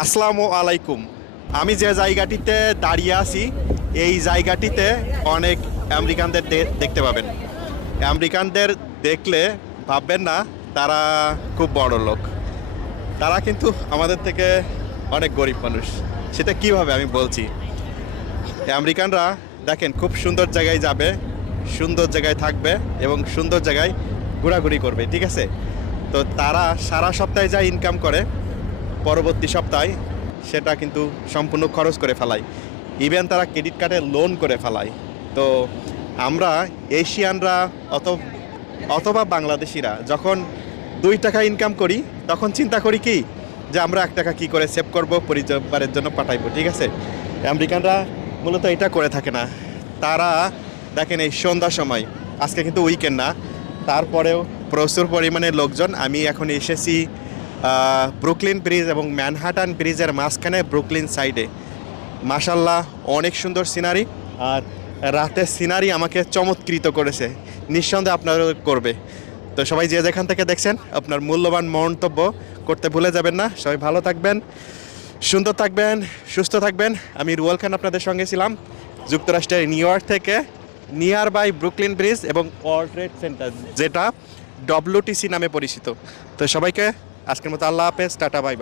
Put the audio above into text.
আসসালামু আলাইকুম। আমি যে জায়গাটিতে দাঁড়িয়ে আছি, এই জায়গাটিতে অনেক আমেরিকানদের দেখতে পাবেন। আমেরিকানদের দেখলে ভাববেন না, তারা খুব বড় লোক। তারা কিন্তু আমাদের থেকে অনেক গরিব মানুষ। সেটা কীভাবে আমি বলছি? আমেরিকানরা, দেখেন, খুব সুন্দর জায়গায় যাবে, সুন্দর জায়গায় থাকবে এবং সুন্দর জায়গায় ঘোরাঘুরি করবে, ঠিক আছে? তো তারা সারা সপ্তাহে যা ইনকাম করে পরবর্তী সপ্তাহে সেটা কিন্তু সম্পূর্ণ খরচ করে ফেলায়। ইভেন তারা ক্রেডিট কার্ডে লোন করে ফেলায়। তো আমরা এশিয়ানরা অত অথবা বাংলাদেশিরা যখন দুই টাকা ইনকাম করি, তখন চিন্তা করি কি? যে আমরা এক টাকা কী করে সেভ করব, পরিবারের জন্য পাঠাইবো, ঠিক আছে? আমেরিকানরা মূলত এটা করে থাকে না। তারা দেখেন এই সন্ধ্যার সময়, আজকে কিন্তু উইকেন্ড না, তারপরেও প্রচুর পরিমাণে লোকজন, আমি এখন এসেছি ব্রুকলিন ব্রিজ এবং ম্যানহাটান ব্রিজের মাঝখানে ব্রুকলিন সাইডে মাশাল্লাহ অনেক সুন্দর সিনারি আর রাতের সিনারি আমাকে চমৎকৃত করেছে। নিঃসন্দেহে আপনার করবে। তো সবাই যে যেখান থেকে দেখছেন, আপনার মূল্যবান মন্তব্য করতে ভুলে যাবেন না। সবাই ভালো থাকবেন, সুন্দর থাকবেন, সুস্থ থাকবেন। আমি রুয়াল খান আপনাদের সঙ্গে ছিলাম, যুক্তরাষ্ট্রের নিউ ইয়র্ক থেকে নিয়ার বাই ব্রুকলিন ব্রিজ এবং ওয়ার্ল্ড ট্রেড সেন্টার যেটা ডব্লিউটিসি নামে পরিচিত। তো সবাইকে আজকের মতো আল্লাহ হাফেজ টাটা বাই বাই।